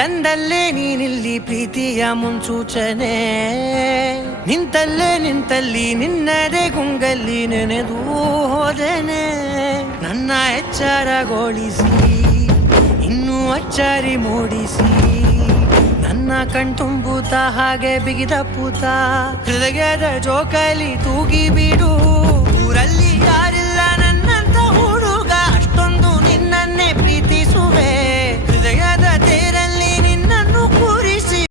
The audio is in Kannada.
ತಂದಲ್ಲೇ ನೀನಿಲ್ಲಿ ಪ್ರೀತಿಯ ಮುನ್ಸೂಚನೆ, ನಿಂತಲ್ಲಿ ನಿನ್ನದೇ ಗುಂಗಲ್ಲಿ ನೆನೆದು ಹೋದೆನೆ. ನನ್ನ ಎಚ್ಚರಗೊಳಿಸಿ ಇನ್ನೂ ಅಚ್ಚರಿ ಮೂಡಿಸಿ, ನನ್ನ ಕಣ್ತುಂಬುತ್ತ ಹಾಗೆ ಬಿಗಿದ ಪೂತ ಹೃದಯದ ಜೋಕಾಲಿ ತೂಗಿ ಬಿಡು. ಊರಲ್ಲಿ